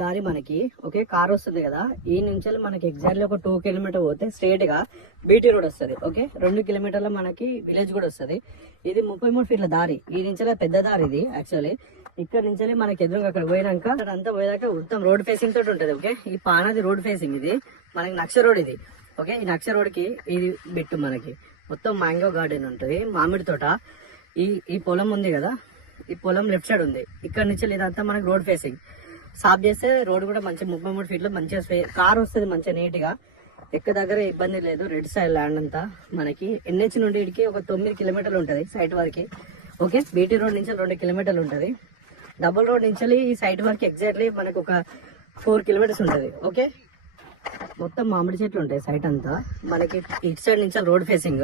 దారి మనకి okay car వస్తుంది కదా, ఈ నుంచి మనకి ఎగ్జాక్ట్లీ ఒక 2 కిలోమీటర్ పోతే స్ట్రేట్ గా బీటీ రోడ్ వస్తుంది. ఓకే 2 కిలోమీటర్ల మనకి విలేజ్ కూడా వస్తుంది. ఇది 33 ఫీట్ల దారి. ఈ నుంచి పెద్ద దారి ఇది యాక్చువల్లీ. ఇక్కడ నుంచి మనకి ఎదురుగా అక్కడ పోయినాక అంతా పోయాక మొత్తం రోడ్ ఫేసింగ్ తోటి ఉంటది. ఓకే ఈ పానాది రోడ్ ఫేసింగ్, ఇది మనకి నక్ష రోడ్ ఇది. ఓకే ఈ నక్ష రోడ్ కి ఇది బిట్టు మనకి మొత్తం మ్యాంగో గార్డెన్ ఉంటుంది, మామిడి తోట. ఈ పొలం ఉంది కదా, ఈ పొలం లెఫ్ట్ సైడ్ ఉంది. ఇక్కడ నుంచి ఇదంతా మనకి రోడ్ ఫేసింగ్. సాఫ్ చేస్తే రోడ్ కూడా మంచి 33 ఫీట్లు మంచిగా కార్ వస్తుంది మంచిగా నీట్ గా. ఎక్క దగ్గర ఇబ్బంది లేదు. రెడ్ సైడ్ ల్యాండ్ అంతా మనకి ఎన్హెచ్ నుండి ఇడికి ఒక 9 కిలోమీటర్లు ఉంటుంది సైట్ వరకు. ఓకే బీటీ రోడ్ నుంచి 2 కిలోమీటర్లు ఉంటుంది. డబుల్ రోడ్ నుంచి ఈ సైట్ వరకు ఎగ్జాక్ట్లీ మనకు ఒక 4 కిలోమీటర్స్ ఉంటుంది. ఓకే మొత్తం మామిడి చెట్లు ఉంటాయి సైట్ అంతా. మనకి ఇటు సైడ్ నుంచి రోడ్ ఫేసింగ్,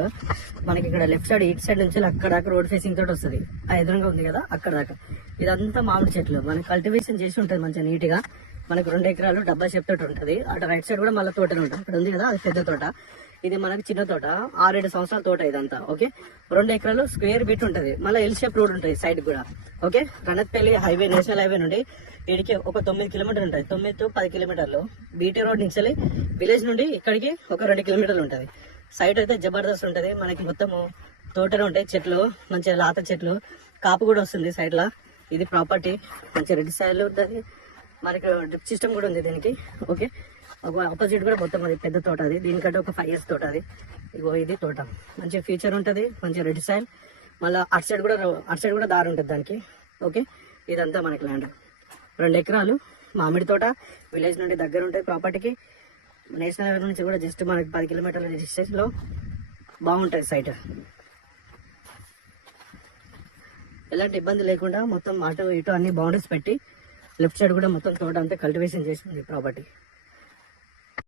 మనకి ఇక్కడ లెఫ్ట్ సైడ్ ఇటు సైడ్ నుంచి అక్కడ దాకా రోడ్ ఫేసింగ్ తోటి వస్తుంది. ఆ ఎదురుగా ఉంది కదా అక్కడ దాకా ఇదంతా మామిడి చెట్లు. మనకి కల్టివేషన్ చేసి ఉంటుంది మంచిగా నీట్ గా. మనకి 2 ఎకరాలు డబ్బా షేప్ తోటి ఉంటుంది. అటు రైట్ సైడ్ కూడా మళ్ళీ తోటనే ఉంటుంది. ఇక్కడ ఉంది కదా అది పెద్ద తోట, ఇది మనకి చిన్న తోట. 6-7 సంవత్సరాల తోట ఇదంతా. ఓకే 2 ఎకరాలు స్క్వేర్ బిట్ ఉంటుంది. మళ్ళీ ఎల్ షేప్ రోడ్ ఉంటుంది సైడ్ కూడా. ఓకే రణత్పల్లి హైవే నేషనల్ హైవే నుండి ఇడికి ఒక 9 కిలోమీటర్లు ఉంటుంది. 9 to 10 కిలోమీటర్లు. బీటీ రోడ్ నుంచి విలేజ్ నుండి ఇక్కడికి ఒక 2 కిలోమీటర్లు ఉంటుంది. సైట్ అయితే జబర్దస్త్ ఉంటుంది. మనకి మొత్తము తోటలు ఉంటాయి, చెట్లు మంచిగా లాత చెట్లు, కాపు కూడా వస్తుంది సైడ్ లా. ఇది ప్రాపర్టీ మంచి రెడ్ సాయిల్ ఉంటుంది. మనకి డ్రిప్ సిస్టమ్ కూడా ఉంది దీనికి. ఓకే ఆపోజిట్ కూడా మొత్తం అది పెద్ద తోట. అది దీనికంటే ఒక 5 years తోట అది. ఇగో ఇది తోట మంచి ఫ్యూచర్ ఉంటుంది, మంచి రెడ్ సాయిల్. మళ్ళీ అటు సైడ్ కూడా దారి ఉంటుంది దానికి. ఓకే ఇదంతా మనకి ల్యాండ్ 2 ఎకరాలు మామిడి తోట. విలేజ్ నుండి దగ్గర ఉంటుంది ప్రాపర్టీకి. నేషనల్ హైవే నుంచి కూడా జస్ట్ మనకి 10 కిలోమీటర్ల డిస్టెన్స్ లో బాగుంటుంది సైట్. ఎలాంటి ఇబ్బంది లేకుండా మొత్తం అటు ఇటు అన్ని బౌండరీస్ పెట్టి లెఫ్ట్ సైడ్ కూడా మొత్తం తోట అంతా కల్టివేషన్ చేసింది ప్రాపర్టీ.